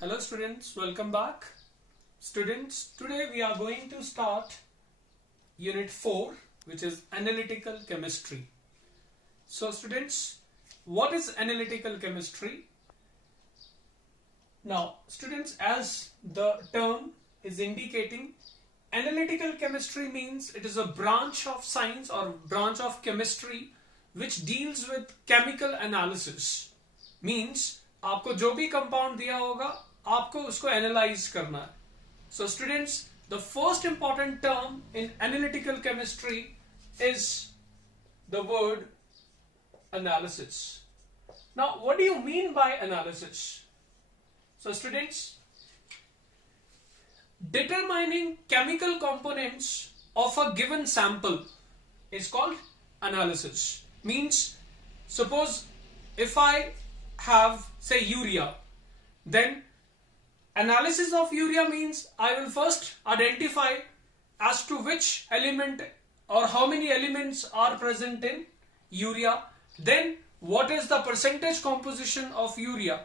Hello students, welcome back. Students, today we are going to start Unit 4, which is Analytical Chemistry. So students, what is Analytical Chemistry? Now students, as the term is indicating, Analytical Chemistry means it is a branch of science or branch of chemistry which deals with chemical analysis. Means आपको जो भी compound दिया होगा आपको उसको analyse करना है. So students, the first important term in analytical chemistry is the word analysis. Now what do you mean by analysis? So students, determining chemical components of a given sample is called analysis. Means suppose if I have say urea, then analysis of urea means I will first identify as to which element or how many elements are present in urea, then what is the percentage composition of urea.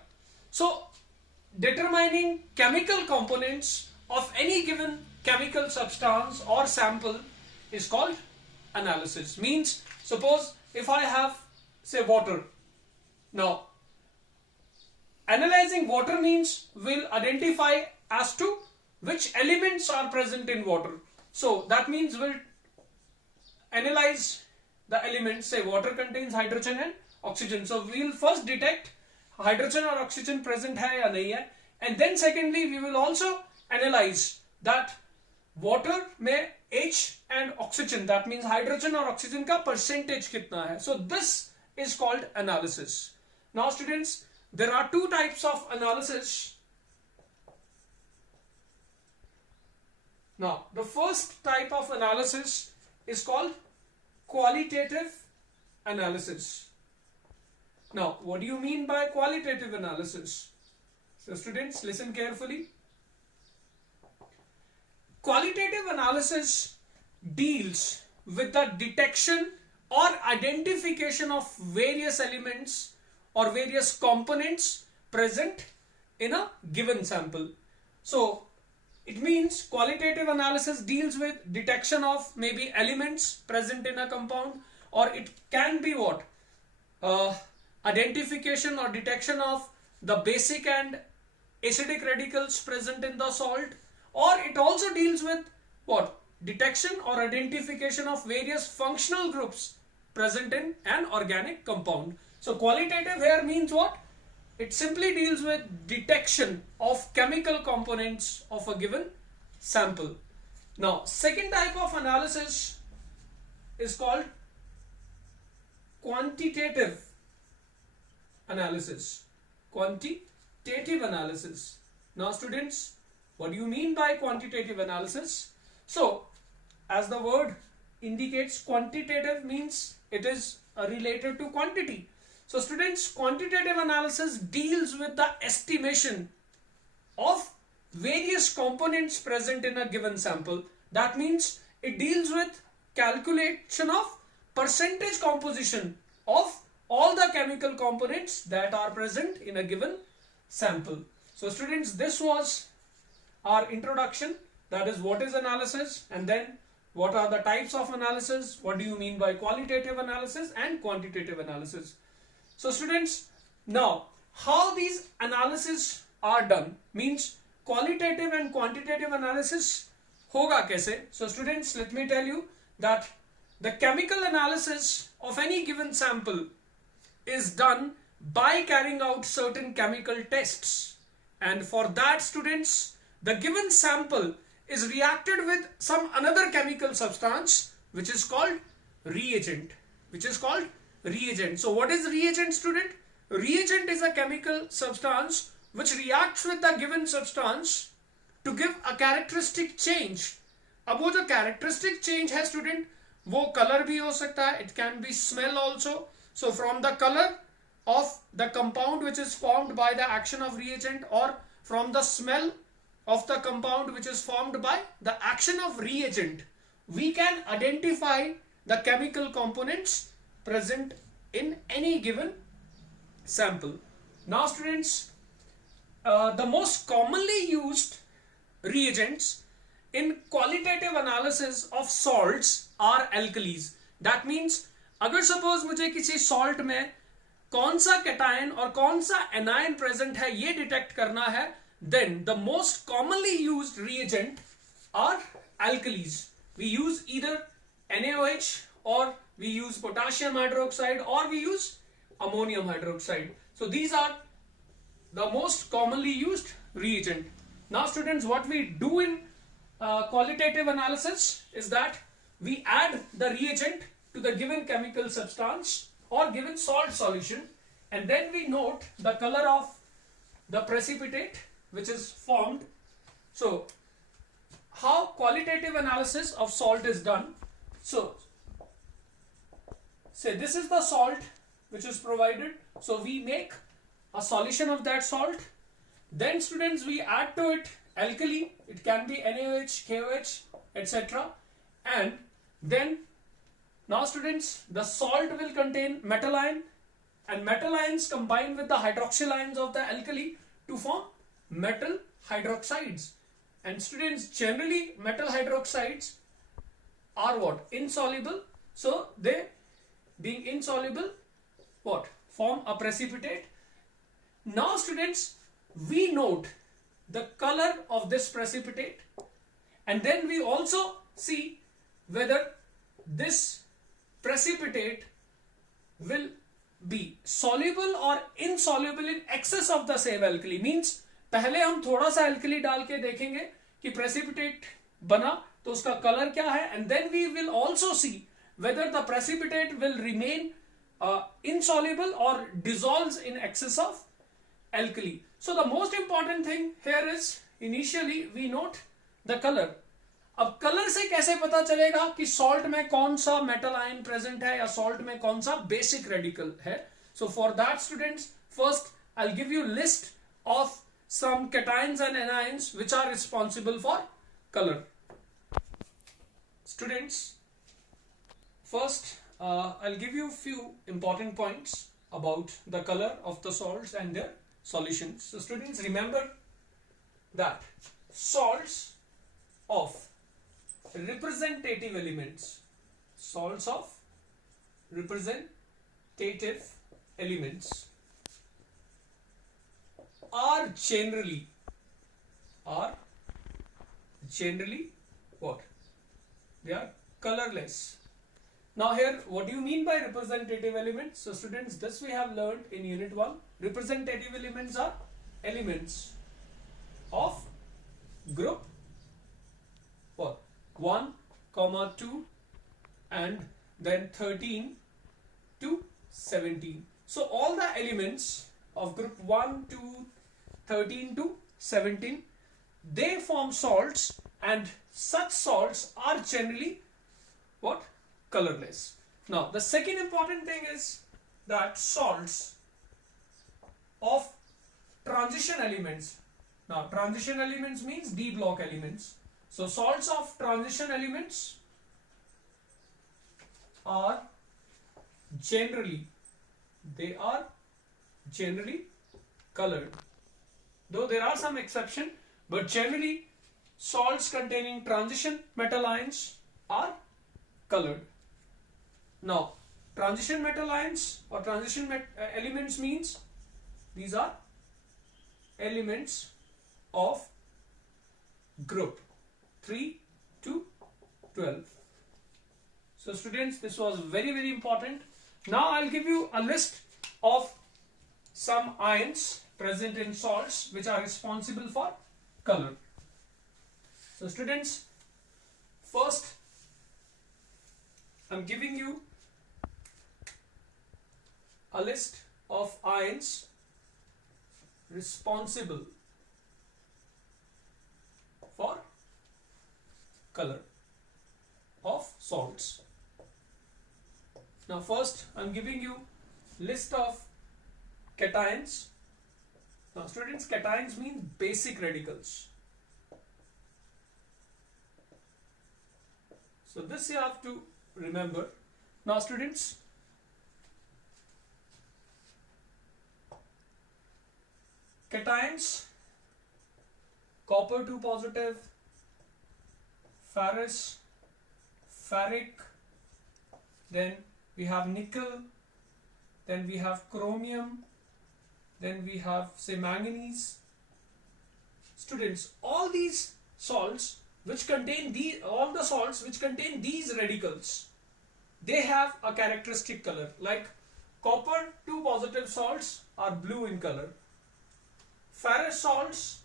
So determining chemical components of any given chemical substance or sample is called analysis. Means suppose if I have say water, now analyzing water means we'll identify as to which elements are present in water. So that means we'll analyze the elements. Say water contains hydrogen and oxygen. So we'll first detect hydrogen or oxygen present hai ya nahi hai. And then secondly, we will also analyze that water mein H and oxygen, that means hydrogen or oxygen ka percentage kitna hai. So this is called analysis. Now students, there are two types of analysis. Now, the first type of analysis is called qualitative analysis. Now, what do you mean by qualitative analysis? So, students, listen carefully. Qualitative analysis deals with the detection or identification of various elements or various components present in a given sample. So it means qualitative analysis deals with detection of maybe elements present in a compound, or it can be what? Identification or detection of the basic and acidic radicals present in the salt, or it also deals with what? Detection or identification of various functional groups present in an organic compound. So qualitative here means what? It simply deals with detection of chemical components of a given sample. Now, second type of analysis is called quantitative analysis. Quantitative analysis. Now students, what do you mean by quantitative analysis? So, as the word indicates, quantitative means it is related to quantity. So students, quantitative analysis deals with the estimation of various components present in a given sample. That means it deals with calculation of percentage composition of all the chemical components that are present in a given sample. So students, this was our introduction. That is, what is analysis, and then what are the types of analysis, what do you mean by qualitative analysis and quantitative analysis. So students, now how these analysis are done means qualitative and quantitative analysis hoga kaise. So students, let me tell you that the chemical analysis of any given sample is done by carrying out certain chemical tests, and for that students, the given sample is reacted with some another chemical substance which is called reagent. So what is reagent, student? Reagent is a chemical substance which reacts with the given substance to give a characteristic change. अब वो जो characteristic change है student, वो color भी हो सकता है, it can be smell also. So from the color of the compound which is formed by the action of reagent, or from the smell of the compound which is formed by the action of reagent, we can identify the chemical components present in any given sample. Now students, the most commonly used reagents in qualitative analysis of salts are alkalis. That means अगर suppose मुझे किसी salt में कौन सा cation और कौन सा anion present है ये detect करना है, then the most commonly used reagent are alkalis. We use either NaOH or we use potassium hydroxide or we use ammonium hydroxide. So these are the most commonly used reagent. Now students, what we do in qualitative analysis is that we add the reagent to the given chemical substance or given salt solution, and then we note the color of the precipitate which is formed. So how qualitative analysis of salt is done? So say this is the salt which is provided, so we make a solution of that salt. Then students, we add to it alkali, it can be NaOH, KOH, etc. And then now students, the salt will contain metal ion, and metal ions combine with the hydroxyl ions of the alkali to form metal hydroxides. And students, generally metal hydroxides are what? Insoluble. So they, being insoluble, what? Form a precipitate. Now students, we note the color of this precipitate, and then we also see whether this precipitate will be soluble or insoluble in excess of the same alkali. Means पहले हम थोड़ा सा alkali डाल के देखेंगे कि precipitate बना तो उसका color क्या है, and then we will also see whether the precipitate will remain insoluble or dissolves in excess of alkali. So the most important thing here is initially we note the color. अब colour से कैसे पता चलेगा कि salt में कौन सा metal ion present है या सॉल्ट में कौन सा बेसिक रेडिकल है? So for that students, first I will give you list of some cations and anions which are responsible for color. Students, first I'll give you a few important points about the color of the salts and their solutions. So students, remember that salts of representative elements, salts of representative elements are generally what? They are colorless. Now here, what do you mean by representative elements? So students, this we have learned in unit 1. Representative elements are elements of group what? 1, 2 and then 13 to 17. So all the elements of group 1 to 13 to 17, they form salts, and such salts are generally what? Colorless. Now the second important thing is that salts of transition elements. Now transition elements means D block elements. So salts of transition elements are generally colored, though there are some exception, but generally salts containing transition metal ions are colored. Now transition metal ions or transition elements means these are elements of group 3 to 12. So students, this was very important. Now I'll give you a list of some ions present in salts which are responsible for color. So students, first I'm giving you a list of ions responsible for color of salts. Now first I'm giving you list of cations. Now students, cations mean basic radicals. So this you have to remember. Now students, cations copper 2 positive, ferrous, ferric, then we have nickel, then we have chromium, then we have say manganese. Students, all these salts which contain all the salts which contain these radicals, they have a characteristic color. Like copper 2 positive salts are blue in color. Ferrous salts,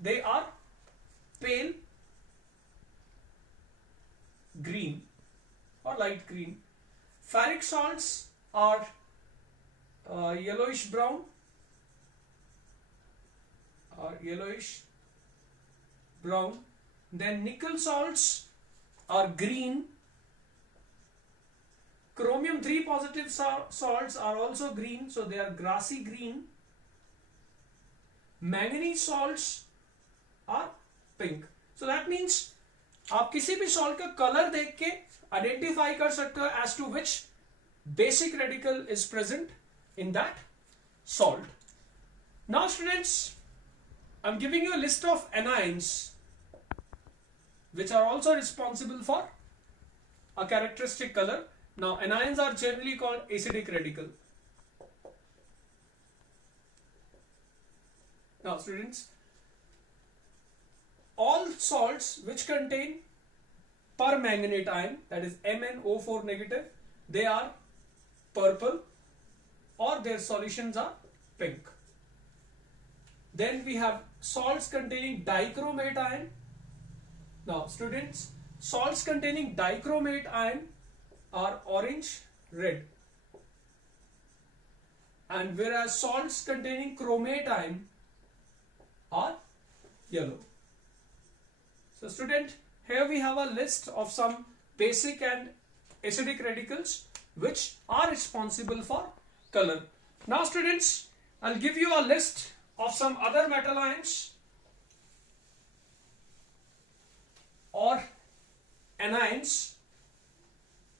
they are pale green or light green. Ferric salts are yellowish brown or yellowish brown. Then nickel salts are green. Chromium 3 positive salts are also green, so they are grassy green. Manganese salts are pink. So that means आप किसी भी salt का colour देख के identify कर सकते हो as to which basic radical is present in that salt. Now students, I'm giving you a list of anions which are also responsible for a characteristic color. Now anions are generally called acidic radical. Now students, all salts which contain permanganate ion, that is MnO4 negative, they are purple or their solutions are pink. Then we have salts containing dichromate ion. Now students, salts containing dichromate ion are orange red, and whereas salts containing chromate ion are yellow. So student, here we have a list of some basic and acidic radicals which are responsible for color. Now students, I'll give you a list of some other metal ions or anions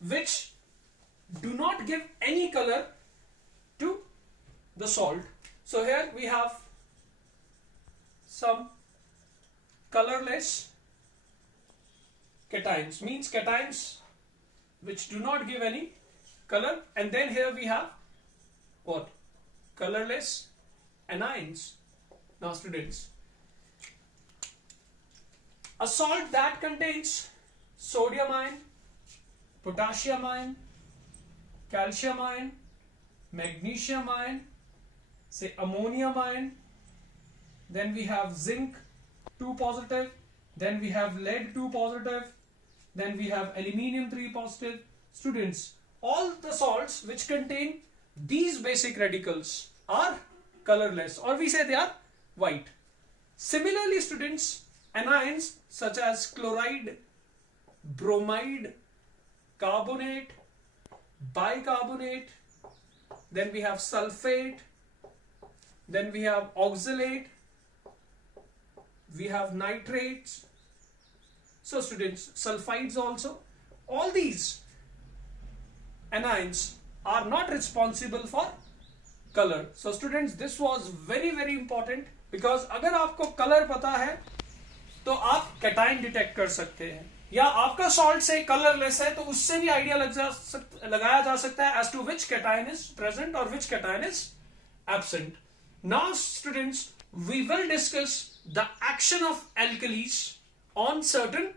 which do not give any color to the salt. So here we have some colorless cations, means cations which do not give any color, and then here we have what? Colorless anions. Now students, a salt that contains sodium ion, potassium ion, calcium ion, magnesium ion, say ammonium ion, then we have zinc 2 positive, then we have lead 2 positive, then we have aluminium 3 positive. Students, all the salts which contain these basic radicals are colorless, or we say they are white. Similarly students, anions such as chloride, bromide, carbonate, bicarbonate, then we have sulfate, then we have oxalate, we have nitrates. So students, sulfides also, all these anions are not responsible for color. So students, this was very important, because अगर आपको colour पता है तो आप cation detect कर सकते हैं, या आपका सॉल्ट से कलरलेस है तो उससे भी आइडिया लगाया जा सकता है as to which cation is present or which cation is absent. Now students, we will discuss the action of alkalis on certain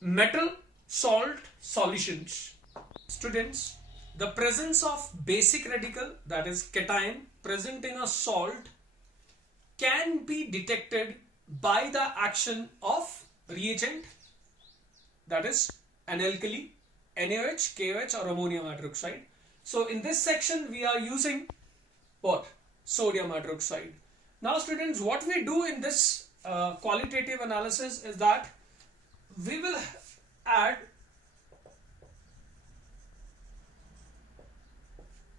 metal salt solutions. Students, the presence of basic radical, that is cation, present in a salt can be detected by the action of reagent, that is an alkali, NaOH, KOH or ammonium hydroxide. So in this section we are using what? Sodium hydroxide. Now students, what we do in this qualitative analysis is that we will add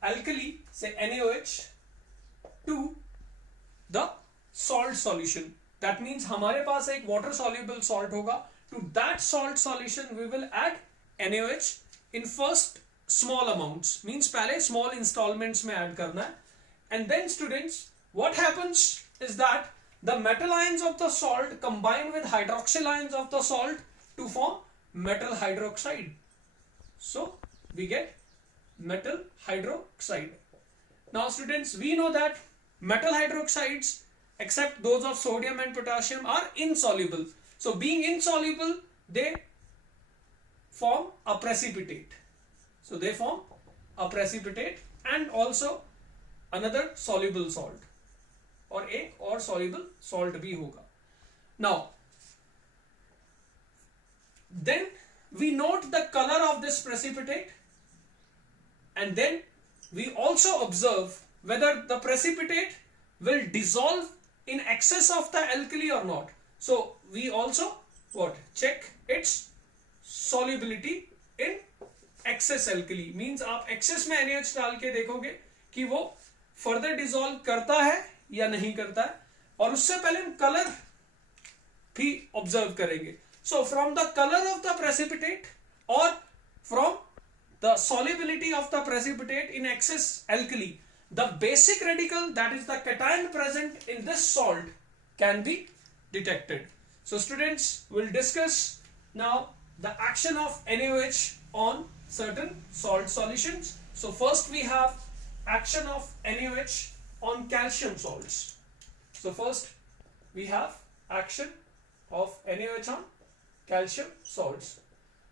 alkali, say NaOH, to the salt solution. That means हमारे पास एक water soluble salt होगा. To that salt solution we will add NaOH in first small amounts, means पहले small installments में add करना है. And then students, what happens is that the metal ions of the salt combine with hydroxyl ions of the salt to form metal hydroxide. So we get metal hydroxide. Now students, we know that metal hydroxides, except those of sodium and potassium, are insoluble. So being insoluble, they form a precipitate. So they form a precipitate and also another soluble salt, और एक और soluble salt भी होगा. Now, then we note the color of this precipitate, and then we also observe whether the precipitate will dissolve in excess of the alkali or not. So we also what? Check its solubility in excess alkali. Means आप excess में NaOH डाल के देखोगे कि वो further dissolve करता है या नहीं करता है, और उससे पहले हम color भी observe करेंगे. So from the color of the precipitate or from the solubility of the precipitate in excess alkali, the basic radical, that is the cation present in this salt, can be detected. So students, will discuss now the action of NaOH on certain salt solutions. So first we have action of NaOH on calcium salts. So first we have action of NaOH on calcium salts.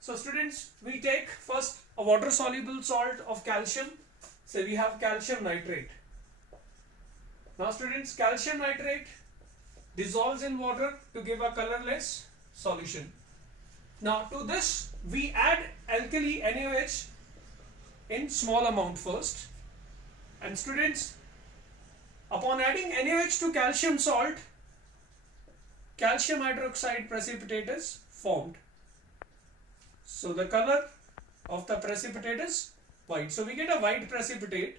So students, we take first a water soluble salt of calcium. So we have calcium nitrate. Now students, calcium nitrate dissolves in water to give a colorless solution. Now to this we add alkali NaOH in small amount first, and students, upon adding NaOH to calcium salt, calcium hydroxide precipitate is formed. So the color of the precipitate is white. So we get a white precipitate,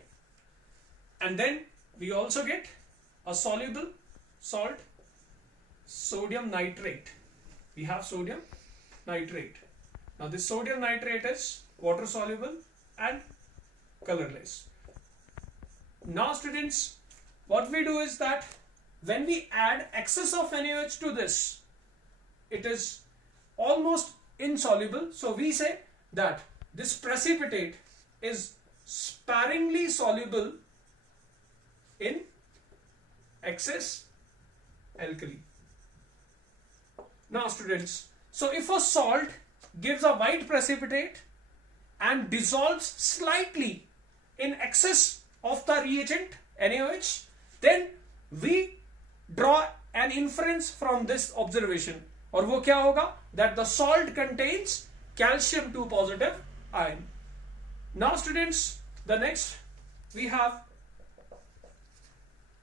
and then we also get a soluble salt, sodium nitrate. We have sodium nitrate. Now this sodium nitrate is water soluble and colorless. Now students, what we do is that when we add excess of NaOH to this, it is almost insoluble. So we say that this precipitate is sparingly soluble in excess alkali. Now students, so if a salt gives a white precipitate and dissolves slightly in excess of the reagent NaOH, then we draw an inference from this observation. और वो क्या होगा? That the salt contains calcium 2 positive ion. Now students, the next we have,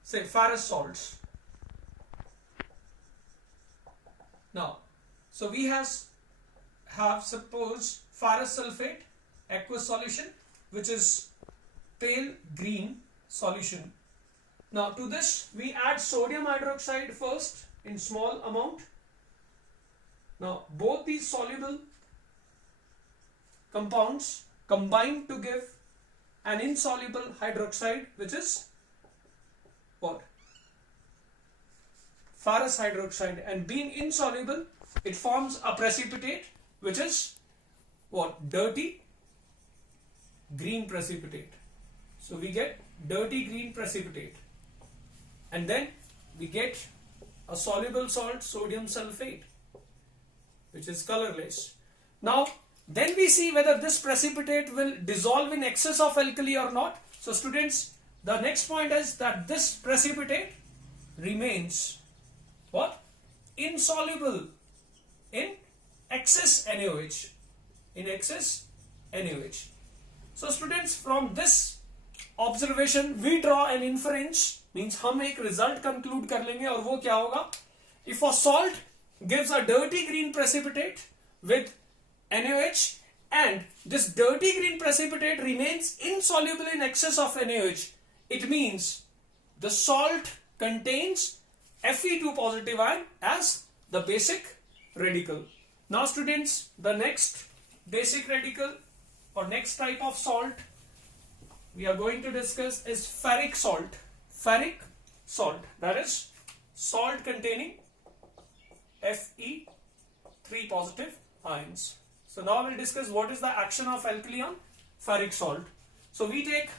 say, ferrous salts. Now, so we have suppose ferrous sulfate aqueous solution, which is pale green solution. Now to this we add sodium hydroxide first in small amount. Now both these soluble compounds combine to give an insoluble hydroxide, which is what? Ferrous hydroxide, and being insoluble, it forms a precipitate, which is what? Dirty green precipitate. So we get dirty green precipitate, and then we get a soluble salt, sodium sulfate, which is colorless. Now then we see whether this precipitate will dissolve in excess of alkali or not. So students, the next point is that this precipitate remains what? Insoluble in excess NaOH. In excess NaOH. So students, from this observation we draw an inference, means हम एक result conclude कर लेंगे, और वो क्या होगा? If a salt gives a dirty green precipitate with NaOH and this dirty green precipitate remains insoluble in excess of NaOH, it means the salt contains Fe2 positive ion as the basic radical. Now students, the next basic radical or next type of salt we are going to discuss is ferric salt. Ferric salt, that is salt containing Fe3 positive ions. So now we'll discuss what is the action of alkali on ferric salt. So we take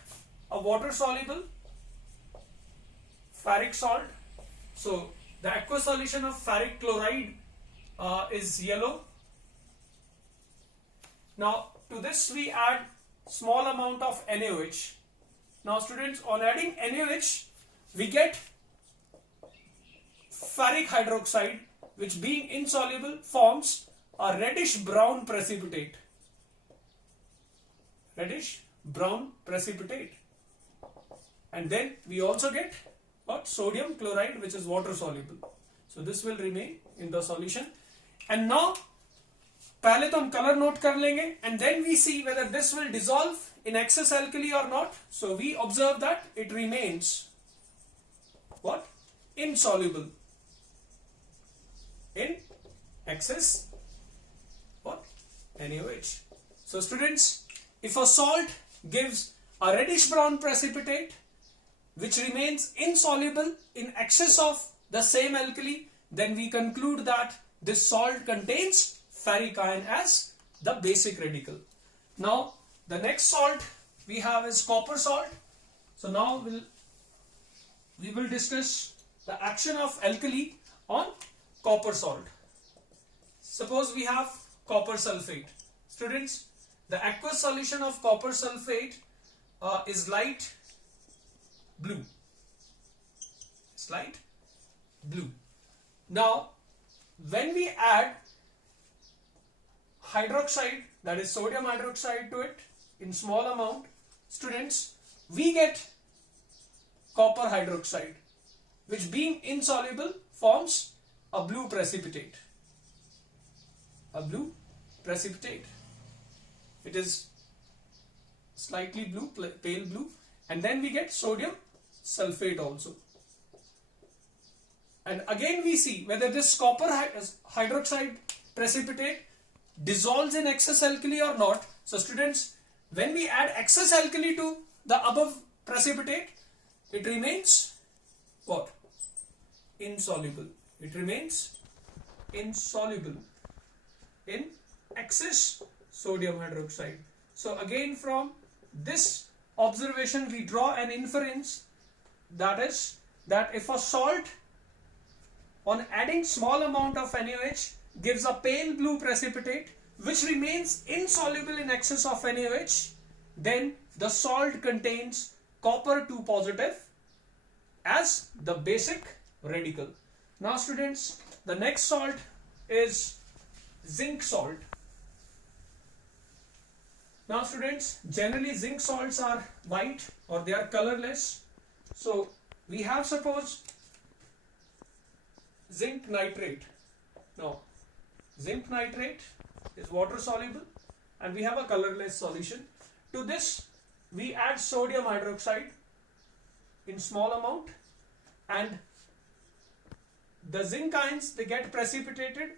a water soluble ferric salt. So the aqueous solution of ferric chloride is yellow. Now to this we add small amount of NaOH. Now students, on adding NaOH we get ferric hydroxide, which being insoluble forms a reddish brown precipitate. Reddish brown precipitate. And then we also get what? Sodium chloride, which is water soluble. So this will remain in the solution. And now पहले तो हम color note कर लेंगे, and then we see whether this will dissolve in excess alkali or not. So we observe that it remains what? Insoluble in excess what? NaOH. So students, if a salt gives a reddish brown precipitate which remains insoluble in excess of the same alkali, then we conclude that this salt contains ferric ion as the basic radical. Now the next salt we have is copper salt. So now we will discuss the action of alkali on copper salt. Suppose we have copper sulfate. Students, the aqueous solution of copper sulfate is light blue. It's light blue. Now when we add hydroxide, that is sodium hydroxide, to it in small amount, students, we get copper hydroxide, which being insoluble forms a blue precipitate. A blue precipitate. It is slightly blue, pale blue, and then we get sodium sulfate also. And again we see whether this copper hydroxide precipitate dissolves in excess alkali or not. So students, when we add excess alkali to the above precipitate, it remains what? Insoluble. It remains insoluble in excess sodium hydroxide. So again, from this observation we draw an inference, that is that if a salt on adding small amount of NaOH gives a pale blue precipitate which remains insoluble in excess of NaOH, then the salt contains copper 2 positive as the basic radical. Now students, the next salt is zinc salt. Now students, generally zinc salts are white or they are colorless. So we have, suppose, zinc nitrate. Now zinc nitrate is water soluble and we have a colorless solution. To this we add sodium hydroxide in small amount, and the zinc ions, they get precipitated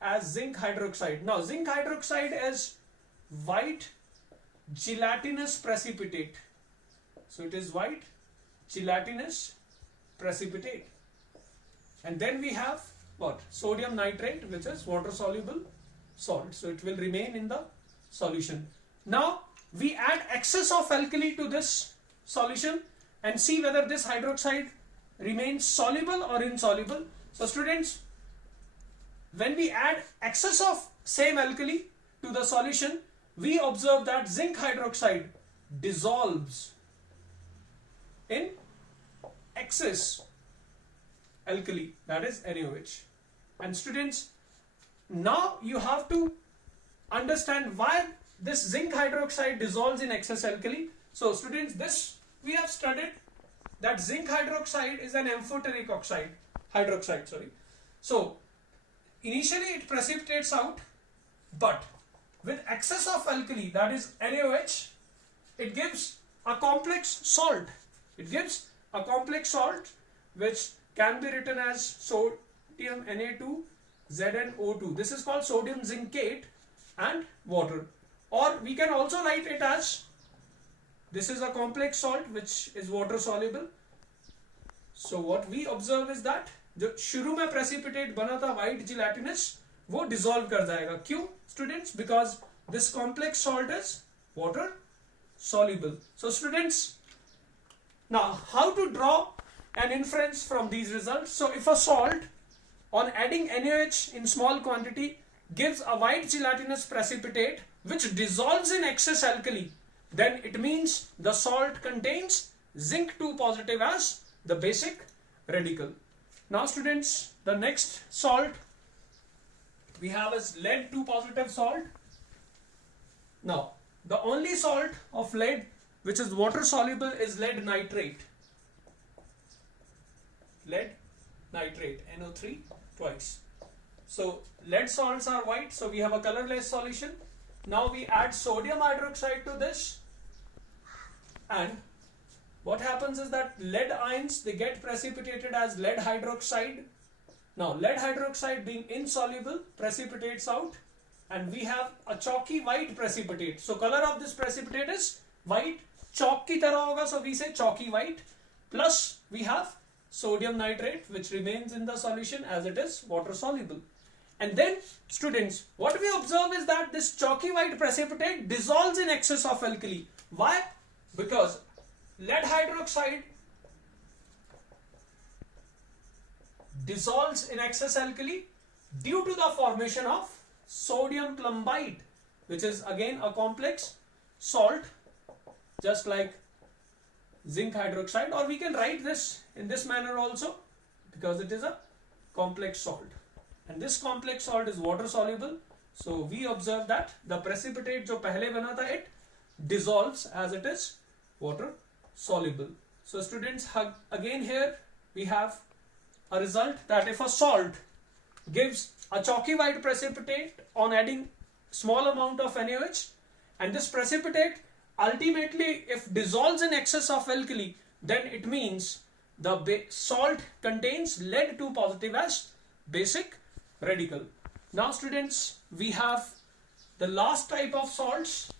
as zinc hydroxide. Now zinc hydroxide is white gelatinous precipitate. So it is white gelatinous precipitate. And then we have what? Sodium nitrate, which is water soluble salt. So it will remain in the solution. Now we add excess of alkali to this solution and see whether this hydroxide remains soluble or insoluble. So students, when we add excess of same alkali to the solution, we observe that zinc hydroxide dissolves in excess alkali, that is NaOH. And students, now you have to understand why this zinc hydroxide dissolves in excess alkali. So students, this we have studied that zinc hydroxide is an amphoteric hydroxide. So initially it precipitates out, but with excess of alkali, that is NaOH, it gives a complex salt. It gives a complex salt which can be written as sodium Na2ZnO2. This is called sodium zincate and water. Or we can also write it as, this is a complex salt which is water soluble. So what we observe is that जो शुरू में precipitate बना था white gelatinous वो dissolve कर जाएगा. क्यों students? Because this complex salt is water soluble. So students, now how to draw an inference from these results? So if a salt on adding NaOH in small quantity gives a white gelatinous precipitate which dissolves in excess alkali, then it means the salt contains zinc 2 positive as the basic radical. Now students, the next salt we have is lead 2 positive salt. Now the only salt of lead which is water soluble is lead nitrate. Lead nitrate, NO3 twice. So lead salts are white, so we have a colorless solution. Now we add sodium hydroxide to this, and what happens is that lead ions, they get precipitated as lead hydroxide. Now lead hydroxide being insoluble precipitates out, and we have a chalky white precipitate. So color of this precipitate is white, chalk ki tarah hoga, so we say chalky white. Plus we have sodium nitrate which remains in the solution as it is water soluble. And then students, what we observe is that this chalky white precipitate dissolves in excess of alkali. Why? Because lead hydroxide dissolves in excess alkali due to the formation of sodium plumbite, which is again a complex salt just like zinc hydroxide, or we can write this in this manner also because it is a complex salt, and this complex salt is water soluble. So we observe that the precipitate जो पहले बना था, it dissolves as it is water soluble. So students, again here we have a result that if a salt gives a chalky white precipitate on adding small amount of NaOH, and this precipitate ultimately if dissolves in excess of alkali, then it means the salt contains lead 2 positive as basic radical. Now students, we have the last type of salts,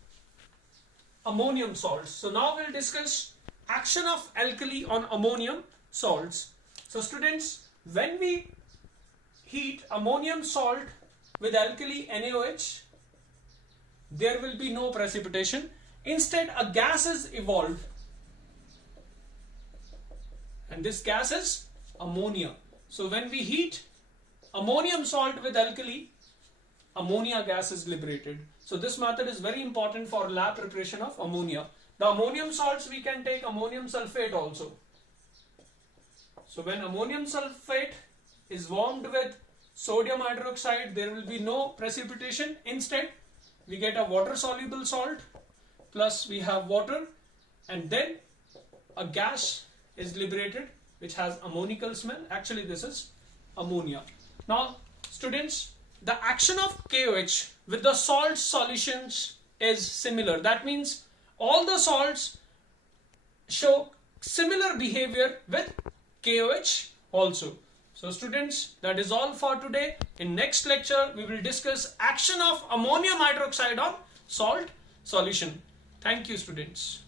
ammonium salts. So now we'll discuss action of alkali on ammonium salts. So students, when we heat ammonium salt with alkali NaOH, there will be no precipitation. Instead, a gas is evolved, and this gas is ammonia. So when we heat ammonium salt with alkali, ammonia gas is liberated. So this method is very important for lab preparation of ammonia. The ammonium salts, we can take ammonium sulfate also. So when ammonium sulfate is warmed with sodium hydroxide, there will be no precipitation. Instead, we get a water soluble salt, plus we have water, and then a gas is liberated which has ammonical smell. Actually this is ammonia. Now students, the action of KOH with the salt solutions is similar. That means all the salts show similar behavior with KOH also. So students, that is all for today. In next lecture, we will discuss action of ammonium hydroxide on salt solution. Thank you students.